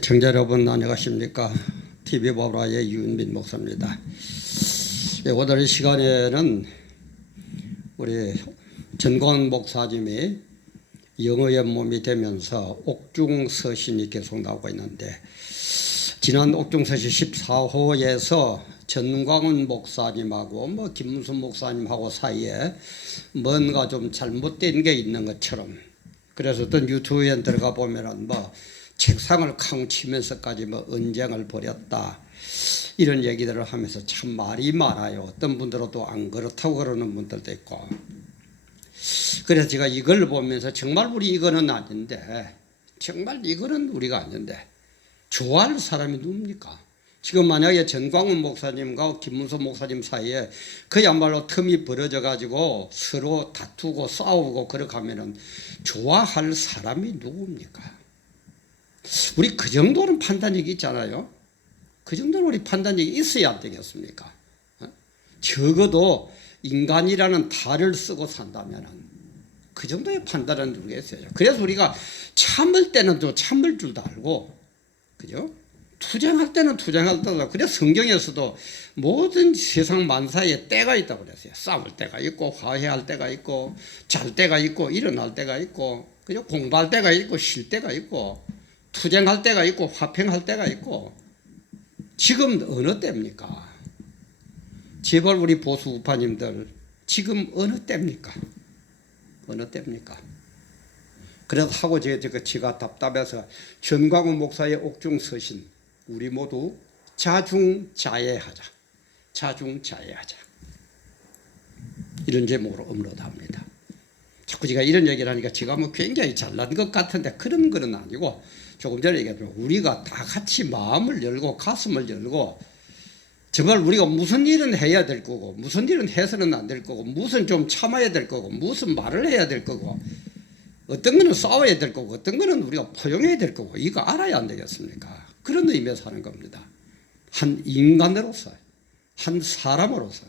청자 여러분 안녕하십니까? TV보라의 유은빈 목사입니다. 오늘 이 시간에는 우리 전광훈 목사님이 영어의 몸이 되면서 옥중서신이 계속 나오고 있는데, 지난 옥중서신 14호에서 전광훈 목사님하고 김문수 목사님하고 사이에 뭔가 좀 잘못된 게 있는 것처럼, 그래서 어떤 유튜브에 들어가 보면은 책상을 쾅 치면서까지 언쟁을 벌였다, 이런 얘기들을 하면서 참 말이 많아요. 어떤 분들은 또 안 그렇다고 그러는 분들도 있고. 그래서 제가 이걸 보면서 정말 우리 이거는 아닌데, 정말 이거는 우리가 아닌데 좋아할 사람이 누굽니까? 지금 만약에 전광훈 목사님과 김문수 목사님 사이에 그야말로 틈이 벌어져 가지고 서로 다투고 싸우고 그렇게 하면은 좋아할 사람이 누굽니까? 우리 그 정도는 판단력이 있잖아요. 그 정도는 우리 판단력이 있어야 안 되겠습니까? 적어도 인간이라는 탈을 쓰고 산다면은 그 정도의 판단은 우리가 있어야죠. 그래서 우리가 참을 때는 또 참을 줄도 알고, 그죠? 투쟁할 때는 투쟁할 때도. 그래서 성경에서도 모든 세상 만사에 때가 있다고 그랬어요. 싸울 때가 있고, 화해할 때가 있고, 잘 때가 있고, 일어날 때가 있고, 그죠? 공부할 때가 있고, 쉴 때가 있고, 투쟁할 때가 있고, 화평할 때가 있고. 지금 어느 때입니까? 제발 우리 보수 우파님들, 지금 어느 때입니까? 어느 때입니까? 그래서 하고 제가 답답해서 전광훈 목사의 옥중서신, 우리 모두 자중자애하자, 자중자애하자, 이런 제목으로 업로드합니다. 자꾸 제가 이런 얘기를 하니까 제가 굉장히 잘난 것 같은데 그런 건 아니고, 조금 전에 얘기했지만 우리가 다 같이 마음을 열고 가슴을 열고, 정말 우리가 무슨 일은 해야 될 거고, 무슨 일은 해서는 안 될 거고, 무슨 좀 참아야 될 거고, 무슨 말을 해야 될 거고, 어떤 거는 싸워야 될 거고, 어떤 거는 우리가 포용해야 될 거고, 이거 알아야 안 되겠습니까? 그런 의미에서 하는 겁니다. 한 인간으로서, 한 사람으로서.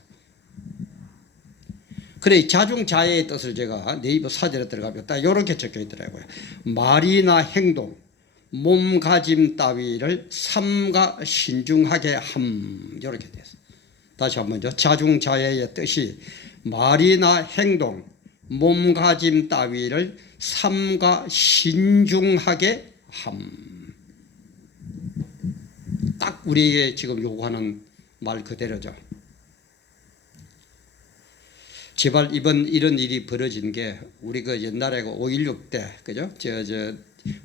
그래, 자중자애의 뜻을 제가 네이버 사전에 들어가면 딱 이렇게 적혀 있더라고요. 말이나 행동, 몸가짐 따위를 삼가 신중하게 함, 이렇게 됐어요. 다시 한번요. 자중자애의 뜻이 말이나 행동, 몸가짐 따위를 삼가 신중하게 함. 딱 우리에게 지금 요구하는 말 그대로죠. 제발 이번 이런 일이 벌어진 게, 우리 그 옛날에 5.16 때, 그죠?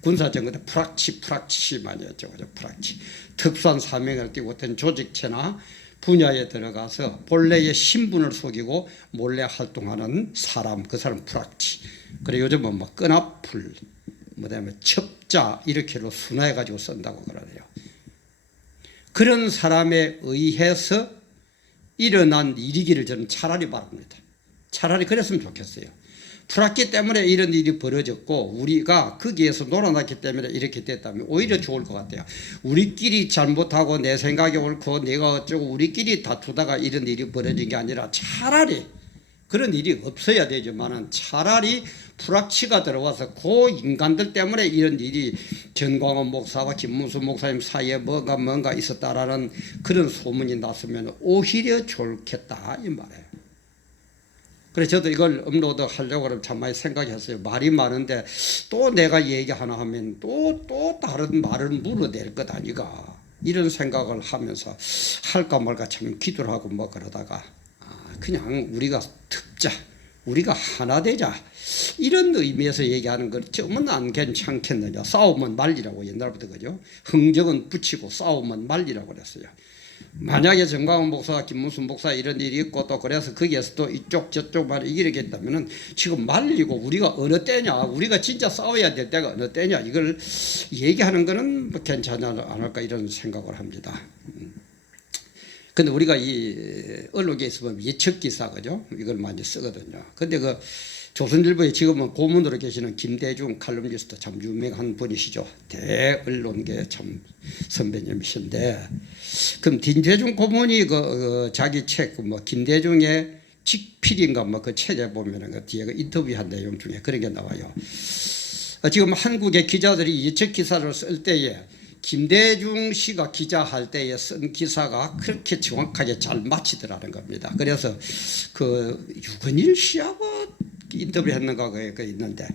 군사정권 때 프락치 많이 했죠. 그죠? 프락치. 특수한 사명을 띠고 어떤 조직체나 분야에 들어가서 본래의 신분을 속이고 몰래 활동하는 사람, 그 사람 프락치. 그래 요즘은 끈앞풀, 그다음에 첩자, 이렇게로 순화해가지고 쓴다고 그러네요. 그런 사람에 의해서 일어난 일이기를 저는 차라리 바랍니다. 차라리 그랬으면 좋겠어요. 프락치 때문에 이런 일이 벌어졌고 우리가 거기에서 놀아났기 때문에 이렇게 됐다면 오히려 좋을 것 같아요. 우리끼리 잘못하고 내 생각이 옳고 내가 어쩌고 우리끼리 다투다가 이런 일이 벌어진 게 아니라 차라리 그런 일이 없어야 되지만은 차라리 프락치가 들어와서 그 인간들 때문에 이런 일이 전광훈 목사와 김문수 목사님 사이에 뭔가 있었다라는 그런 소문이 났으면 오히려 좋겠다, 이 말이에요. 그래서 저도 이걸 업로드 하려고 그러면 참 많이 생각했어요. 말이 많은데 또 내가 얘기 하나 하면 또 다른 말을 물어낼 것 아니가, 이런 생각을 하면서 할까 말까 참 기도를 하고 그러다가 그냥 우리가 틉자, 우리가 하나 되자, 이런 의미에서 얘기하는 걸 좀은 안 괜찮겠느냐. 싸우면 말리라고 옛날부터, 그죠? 흥정은 붙이고 싸우면 말리라고 그랬어요. 만약에 전광훈 목사, 김문수 목사 이런 일이 있고 또 그래서 거기에서 또 이쪽 저쪽 말이 이러겠다면은 지금 말리고 우리가 어느 때냐, 우리가 진짜 싸워야 될 때가 어느 때냐, 이걸 얘기하는 거는 괜찮지 않을까, 이런 생각을 합니다. 근데 우리가 이 언론에 있으면 예측 기사, 그죠? 이걸 많이 쓰거든요. 근데 그 조선일보에 지금은 고문으로 계시는 김대중 칼럼니스트, 참 유명한 분이시죠. 대언론계 참 선배님이신데, 그럼 김대중 고문이 자기 책 김대중의 직필인가 그 책에 보면은 그 뒤에 인터뷰한 내용 중에 그런 게 나와요. 지금 한국의 기자들이 예측 기사를 쓸 때에 김대중 씨가 기자할 때에 쓴 기사가 그렇게 정확하게 잘 맞히더라는 겁니다. 그래서 그 유건일 씨하고 인터뷰했는가 그 있는데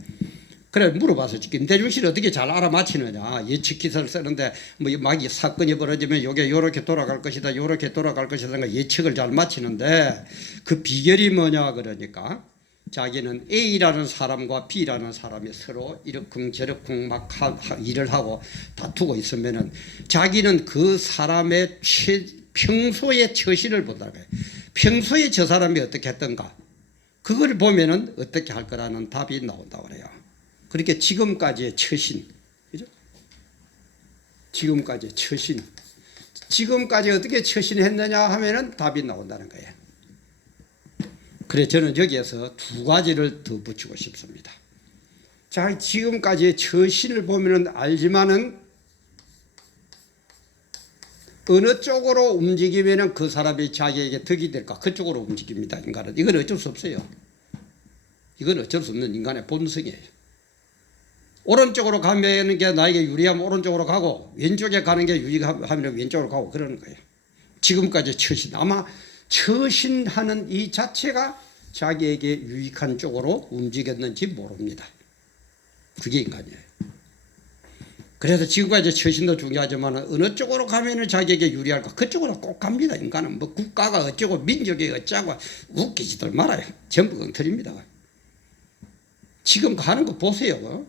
그래 물어봐서 김대중 씨를 어떻게 잘 알아맞히느냐. 예측 기사를 쓰는데 뭐 막 사건이 벌어지면 이게 요렇게 돌아갈 것이다 요렇게 돌아갈 것이다 예측을 잘 맞히는데 그 비결이 뭐냐 그러니까 자기는 A라는 사람과 B라는 사람이 서로 이러쿵저러쿵 막 일을 하고 다투고 있으면은 자기는 그 사람의 평소의 처신을 본다는 거예요. 평소에 저 사람이 어떻게 했던가 그걸 보면은 어떻게 할 거라는 답이 나온다고 그래요. 그렇게 지금까지의 처신, 그죠? 지금까지의 처신, 지금까지 어떻게 처신했느냐 하면은 답이 나온다는 거예요. 그래 저는 여기에서 두 가지를 더 붙이고 싶습니다. 자, 지금까지의 처신을 보면은 알지만은 어느 쪽으로 움직이면은 그 사람이 자기에게 덕이 될까 그쪽으로 움직입니다. 인간은 이건 어쩔 수 없어요. 이건 어쩔 수 없는 인간의 본성이에요. 오른쪽으로 가면 게 나에게 유리하면 오른쪽으로 가고 왼쪽에 가는 게 유리하면 왼쪽으로 가고 그러는 거예요. 지금까지 처신 아마 처신하는 이 자체가 자기에게 유익한 쪽으로 움직였는지 모릅니다. 그게 인간이에요. 그래서 지금까지 처신도 중요하지만 어느 쪽으로 가면 자기에게 유리할까 그쪽으로 꼭 갑니다. 인간은 뭐 국가가 어쩌고 민족이 어쩌고 웃기지들 말아요. 전부 엉터리입니다. 지금 가는 거 보세요.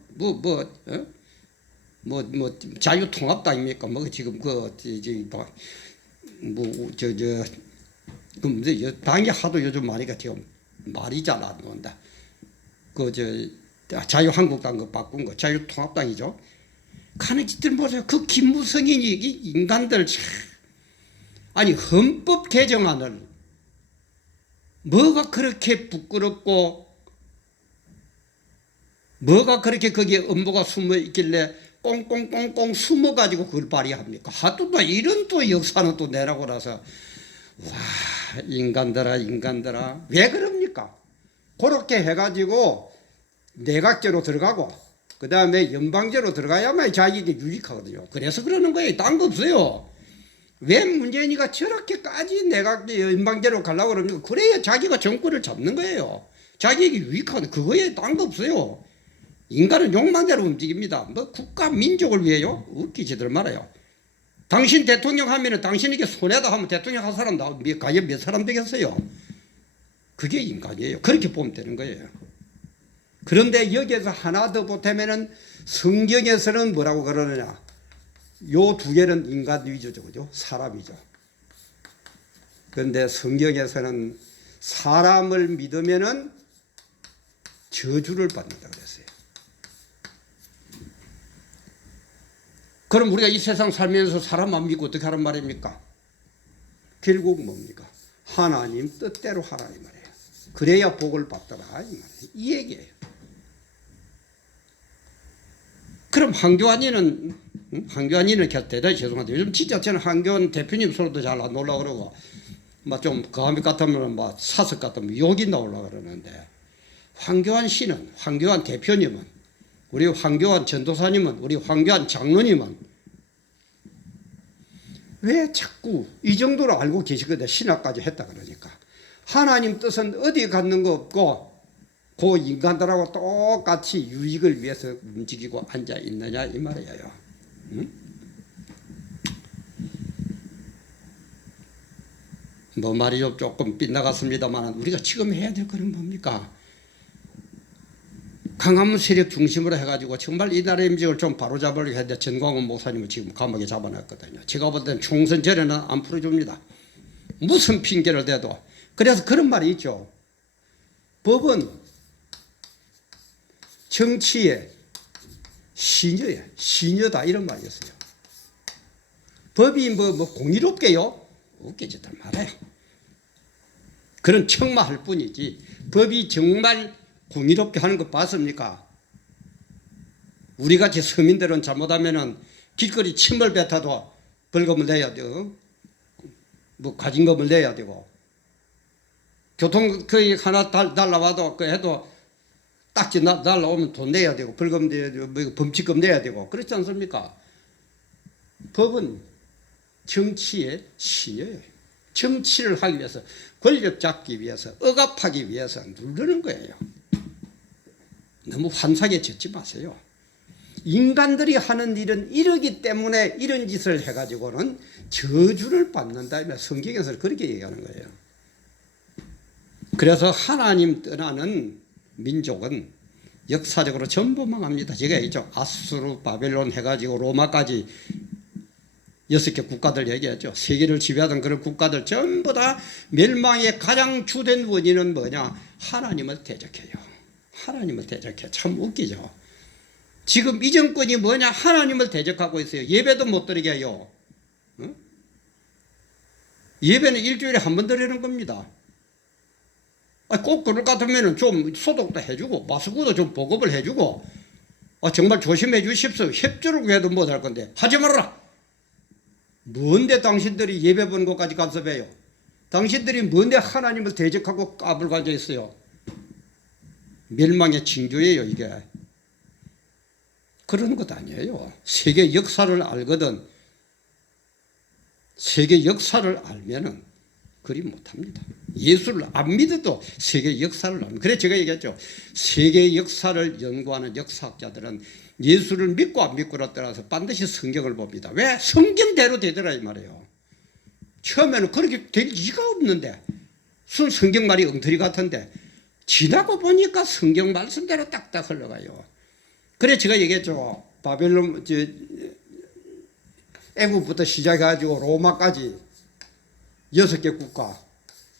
자유통합당입니까? 뭐 지금 당이 하도 요즘 많이 같아요. 말이 잘 안 나온다. 자유한국당 거 바꾼 거 자유통합당이죠. 가는 짓들 보세요. 그 김무성인이 인간들 참 아니 헌법 개정안을 뭐가 그렇게 부끄럽고 뭐가 그렇게 거기에 음모가 숨어 있길래 꽁꽁꽁꽁 숨어가지고 그걸 발의합니까? 하도 또 이런 또 역사는 또 내라고 나서 와 인간들아 왜 그럽니까? 그렇게 해가지고 내각제로 들어가고 그 다음에 연방제로 들어가야만 자기에게 유익하거든요. 그래서 그러는 거예요. 딴 거 없어요. 왜 문재인이가 저렇게까지 내각제 연방제로 가려고 그럽니까? 그래야 자기가 정권을 잡는 거예요. 자기에게 유익하거든요. 그거에 딴 거 없어요. 인간은 욕망대로 움직입니다. 뭐 국가 민족을 위해요? 웃기지들 말아요. 당신 대통령 하면은 당신에게 손해다 하면 대통령 한 사람 과연 몇 사람 되겠어요? 그게 인간이에요. 그렇게 보면 되는 거예요. 그런데 여기에서 하나 더 보태면은 성경에서는 뭐라고 그러느냐? 요 두 개는 인간 위주죠, 그죠? 사람이죠. 그런데 성경에서는 사람을 믿으면은 저주를 받는다 그랬어요. 그럼 우리가 이 세상 살면서 사람만 믿고 어떻게 하란 말입니까? 결국 뭡니까? 하나님 뜻대로 하라 이 말이에요. 그래야 복을 받더라 이 말이에요. 이 얘기예요. 그럼 황교안이는 대단히 죄송한데 요즘 진짜 저는 황교안 대표님 소리도 잘 안 나오려고 그러고 막 좀 거함이 같으면 막 사석 같으면 욕이 나오려고 그러는데 황교안 씨는 황교안 대표님은 우리 황교안 전도사님은 우리 황교안 장로님은 왜 자꾸 이 정도로 알고 계시거든요. 신학까지 했다 그러니까 하나님 뜻은 어디 갖는 거 없고 그 인간들하고 똑같이 유익을 위해서 움직이고 앉아 있느냐 이 말이에요. 응? 뭐 말이죠. 조금 빗나갔습니다만 우리가 지금 해야 될 거는 뭡니까? 강한 세력 중심으로 해가지고 정말 이 나라의 임직을 좀 바로잡으려고 했는데 전광훈 목사님을 지금 감옥에 잡아놨거든요. 제가 볼 때는 총선 전에는 안 풀어줍니다. 무슨 핑계를 대도. 그래서 그런 말이 있죠. 법은 정치의 시녀다 이런 말이었어요. 법이 뭐 공의롭게요? 웃기지들 말아요. 그런 척마할 뿐이지 법이 정말 공의롭게 하는 거 봤습니까? 우리같이 서민들은 잘못하면은 길거리 침을 뱉어도 벌금을 내야 되고 뭐 가진금을 내야 되고 교통 거의 하나 날라와도 그 해도 딱지 날라오면 돈 내야 되고 벌금 내야 되고 뭐 범칙금 내야 되고 그렇지 않습니까? 법은 정치의 신여예요. 정치를 하기 위해서, 권력 잡기 위해서, 억압하기 위해서 누르는 거예요. 너무 환상에 젖지 마세요. 인간들이 하는 일은 이러기 때문에 이런 짓을 해가지고는 저주를 받는다며 성경에서 그렇게 얘기하는 거예요. 그래서 하나님 떠나는 민족은 역사적으로 전부 망합니다. 제가 얘기했죠. 아수르, 바벨론 해가지고 로마까지 6개 국가들 얘기했죠. 세계를 지배하던 그런 국가들 전부 다 멸망의 가장 주된 원인은 뭐냐? 하나님을 대적해요. 하나님을 대적해. 참 웃기죠. 지금 이 정권이 뭐냐? 하나님을 대적하고 있어요. 예배도 못 드리게 해요. 응? 예배는 일주일에 한 번 드리는 겁니다. 꼭 그럴 것 같으면 좀 소독도 해주고 마스크도 좀 보급을 해주고 정말 조심해 주십시오. 협조를 구해도 못할 건데 하지 말아라. 뭔데 당신들이 예배 보는 것까지 간섭해요? 당신들이 뭔데 하나님을 대적하고 까불가져 있어요? 멸망의 징조예요 이게. 그런 것 아니에요. 세계 역사를 알거든. 세계 역사를 알면은 그리 못합니다. 예수를 안 믿어도 세계 역사를 압니다. 그래서 제가 얘기했죠. 세계 역사를 연구하는 역사학자들은 예수를 믿고 안 믿고를 떠나서 반드시 성경을 봅니다. 왜? 성경대로 되더라 이 말이에요. 처음에는 그렇게 될 리가 없는데 성경 말이 엉터리 같은데 지나고 보니까 성경 말씀대로 딱딱 흘러가요. 그래서 제가 얘기했죠. 바벨론 애국부터 시작해가지고 로마까지 6개 국가,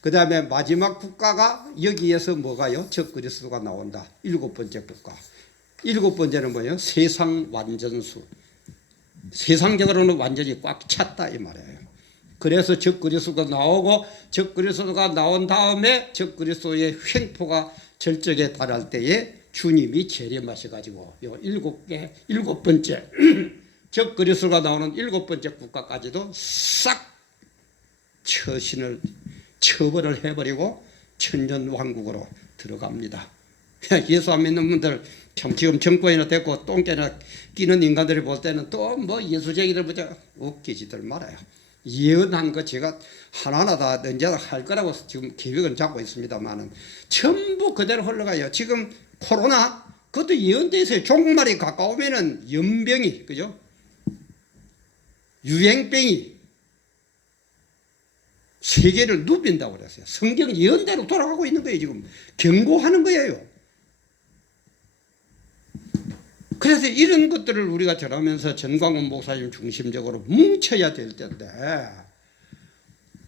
그 다음에 마지막 국가가 여기에서 뭐가요? 적그리스도가 나온다. 7번째 국가. 7번째는 뭐예요? 세상 완전수. 세상적으로는 완전히 꽉 찼다 이 말이에요. 그래서 적그리스도가 나오고 적그리스도가 나온 다음에 적그리스도의 횡포가 절정에 달할 때에 주님이 재림하셔가지고 요 7번째 적그리스도가 나오는 7번째 국가까지도 싹 처벌을 해버리고 천년왕국으로 들어갑니다. 예수 안 믿는 분들 지금 정권이나 됐고 똥개나 끼는 인간들이 볼 때는 또 뭐 예수쟁이들 보자 웃기지들 말아요. 예언한 거 제가 하나하나 다 언제나 할 거라고 지금 계획을 잡고 있습니다만은 전부 그대로 흘러가요. 지금 코로나 그것도 예언돼 있어요. 종말이 가까우면은 연병이 그죠? 유행병이 세계를 누빈다고 그랬어요. 성경 예언대로 돌아가고 있는 거예요. 지금 경고하는 거예요. 그래서 이런 것들을 우리가 전하면서 전광훈 목사님 중심적으로 뭉쳐야 될 텐데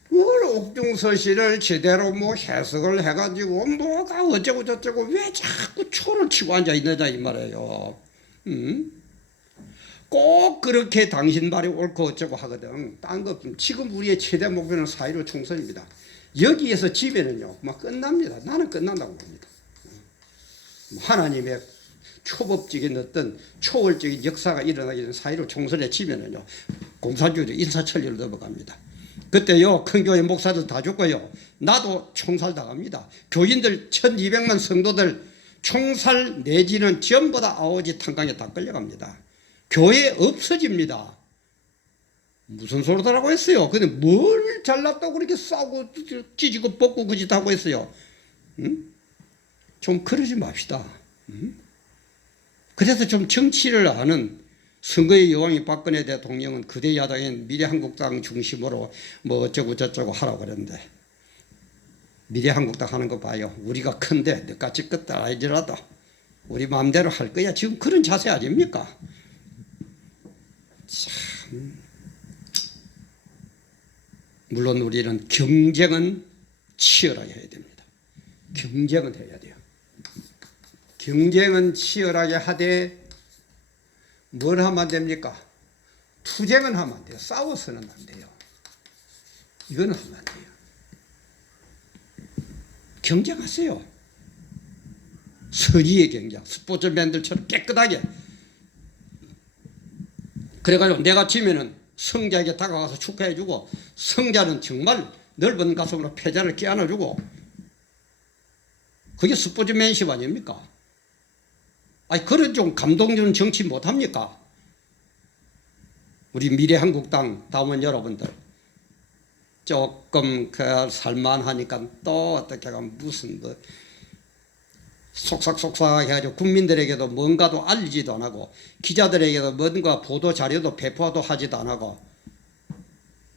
그걸 옥중서신을 제대로 뭐 해석을 해가지고 뭐가 어쩌고 저쩌고 왜 자꾸 초를 치고 앉아 있느냐 이 말이에요. 꼭 그렇게 당신 말이 옳고 어쩌고 하거든. 딴 거 없습니다. 지금 우리의 최대 목표는 4.15 총선입니다. 여기에서 지면은요 막 끝납니다. 나는 끝난다고 봅니다. 하나님의 초법적인 어떤 초월적인 역사가 일어나기 전 4.15 총선에 지면은요 공산주의로 인사천리로 넘어갑니다. 그때요 큰 교회 목사들 다 죽고요 나도 총살 당합니다. 교인들 1200만 성도들 총살 내지는 전부 다 아오지 탄광에 다 끌려갑니다. 교회 없어집니다. 무슨 소리다라고 했어요. 근데 뭘 잘났다고 그렇게 싸우고 찢고 뽑고 그 짓 하고 했어요. 좀 그러지 맙시다. 그래서 좀 정치를 아는 선거의 여왕이 박근혜 대통령은 그대 야당인 미래한국당 중심으로 뭐 어쩌고 저쩌고 하라고 그랬는데 미래한국당 하는 거 봐요. 우리가 큰데 너같이 끝다 아니더라도 우리 마음대로 할 거야. 지금 그런 자세 아닙니까? 참 물론 우리는 경쟁은 치열하게 해야 됩니다. 경쟁은 해야 돼요. 경쟁은 치열하게 하되 뭘 하면 안 됩니까? 투쟁은 하면 안 돼요. 싸워서는 안 돼요. 이거는 하면 안 돼요. 경쟁하세요. 선의의 경쟁. 스포츠맨들처럼 깨끗하게. 그래가지고 내가 지면은 성자에게 다가가서 축하해주고 성자는 정말 넓은 가슴으로 패자를 끼안아주고 그게 스포츠맨십 아닙니까? 아니 그런 좀 감동 주는 정치 못합니까? 우리 미래한국당 당원 여러분들 조금 그 살만하니까 또 어떻게 하면 무슨 뭐 속삭속삭 해가지고 국민들에게도 뭔가도 알리지도 안 하고 기자들에게도 뭔가 보도 자료도 배포도 하지도 안 하고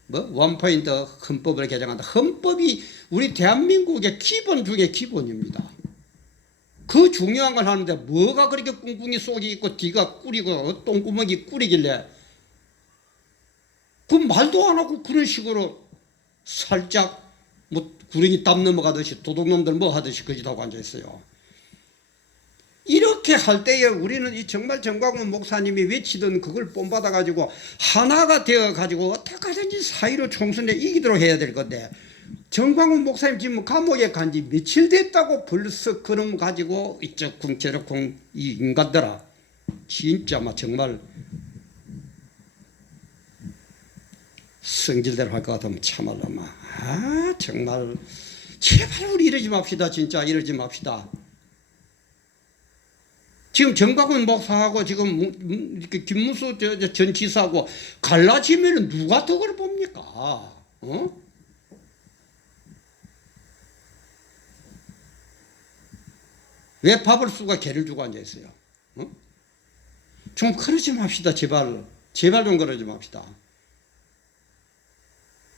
뭐 원포인트 헌법을 개정한다. 헌법이 우리 대한민국의 기본 중에 기본입니다. 그 중요한 걸 하는데 뭐가 그렇게 꿍꿍이 속이 있고 뒤가 꾸리고 똥구멍이 꾸리길래 그 말도 안 하고 그런 식으로 살짝 뭐 구렁이 담 넘어가듯이 도둑놈들 뭐 하듯이 거짓하고 앉아있어요. 이렇게 할 때에 우리는 이 정말 정광훈 목사님이 외치던 그걸 본받아가지고 하나가 되어가지고 어떻게든지 사이로 총선에 이기도록 해야 될 건데 정광훈 목사님 지금 감옥에 간 지 며칠 됐다고 벌써 그놈 가지고 이쪽 쿵 저쪽 쿵 이 인간들아 진짜 막 정말 성질대로 할 것 같으면 참말로 막 정말 제발 우리 이러지 맙시다. 진짜 이러지 맙시다. 지금 정광훈 목사하고 지금 김문수 전 지사하고 갈라지면 누가 덕을 봅니까? 어? 왜 밥을 쏘가 개를 주고 앉아 있어요? 어? 좀 그러지 맙시다. 제발 좀 그러지 맙시다.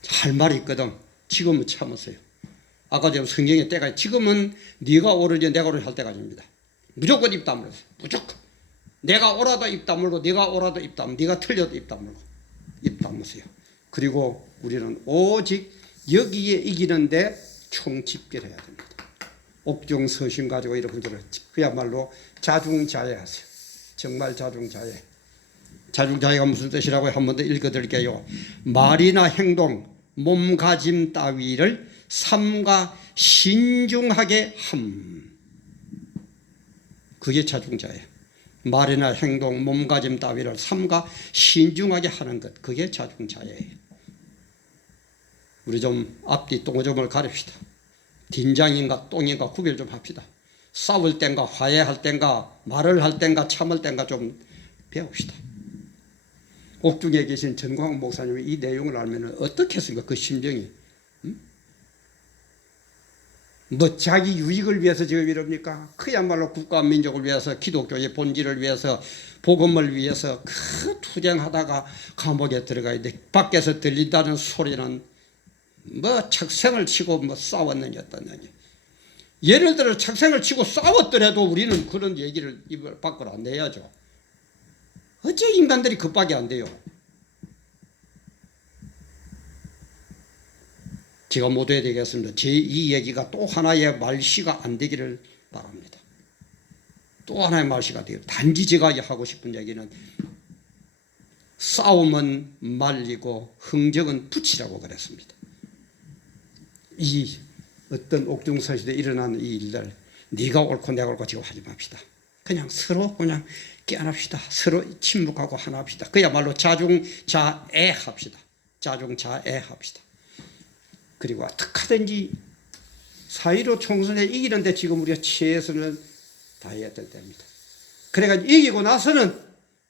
할 말이 있거든. 지금은 참으세요. 아까 제가 성경의 때가 지금은 네가 오르지 내가 오르지 할 때까지입니다. 무조건 입 다물으세요. 무조건. 내가 옳아도 입 다물고 네가 옳아도 입 다물고 네가 틀려도 입 다물고 입 다무세요. 그리고 우리는 오직 여기에 이기는데 총집결해야 됩니다. 옥중 서신 가지고 여러분들은 그야말로 자중자애하세요. 정말 자중자애. 자중자애가 무슨 뜻이라고 한 번 더 읽어드릴게요. 말이나 행동, 몸가짐 따위를 삼가 신중하게 함. 그게 자중자애. 말이나 행동, 몸가짐 따위를 삼가 신중하게 하는 것. 그게 자중자애예요. 우리 좀 앞뒤 똥오줌을 가립시다. 딘장인가 똥인가 구별 좀 합시다. 싸울 땐가 화해할 땐가 말을 할 땐가 참을 땐가 좀 배웁시다. 옥중에 계신 전광훈 목사님이 이 내용을 알면 어떻게 했습니까? 그 심정이. 뭐 자기 유익을 위해서 지금 이럽니까? 그야말로 국가 민족을 위해서 기독교의 본질을 위해서 복음을 위해서 그 투쟁하다가 감옥에 들어가야 돼. 밖에서 들린다는 소리는 뭐 책생을 치고 뭐 싸웠느냐 어떠느냐. 예를 들어 책생을 치고 싸웠더라도 우리는 그런 얘기를 입을 밖으로 안 내야죠. 어째 인간들이 급밖에 안 돼요. 제가 못 해야 되겠습니다. 제 이 얘기가 또 하나의 말씨가 안 되기를 바랍니다. 또 하나의 말씨가 되기를. 단지 제가 하고 싶은 얘기는 싸움은 말리고 흥정은 붙이라고 그랬습니다. 이 어떤 옥중서실에 일어나는 이 일들 네가 옳고 내가 옳고 지금 하지 맙시다. 그냥 서로 그냥 깨어납시다. 서로 침묵하고 하나 합시다. 그야말로 자중자애합시다. 자중자애합시다. 그리고 어떻게든지 4.15 총선에 이기는데 지금 우리가 최선을 다해야 될 때입니다. 그래가지고 이기고 나서는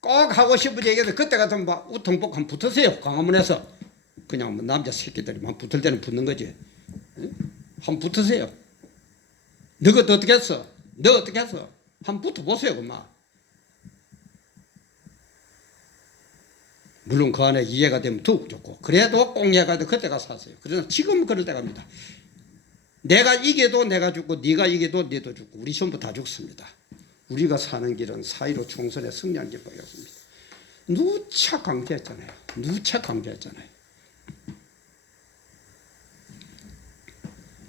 꼭 하고 싶은 얘기해서 그때 같으면 막 우통복 한번 붙으세요. 광화문에서 그냥 뭐 남자 새끼들이 붙을 때는 붙는 거지. 한번 붙으세요. 너 그것도 어떻게 했어? 너 어떻게 했어? 한번 붙어보세요. 그만. 물론 그 안에 이해가 되면 더욱 좋고 그래도 꼭 이해가 돼 그때 가서 하세요. 그러나 지금은 그럴 때갑니다. 내가 이겨도 내가 죽고 네가 이겨도 네도 죽고 우리 전부 다 죽습니다. 우리가 사는 길은 4.15 총선에 승리한 길밖에 없습니다. 누차 강조했잖아요. 누차 강조했잖아요.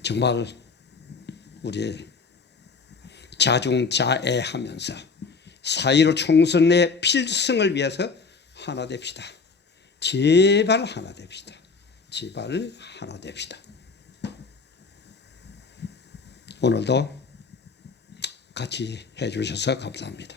정말 우리 자중자애하면서 4.15 총선의 필승을 위해서 하나 됩시다. 제발 하나 됩시다. 제발 하나 됩시다. 오늘도 같이 해주셔서 감사합니다.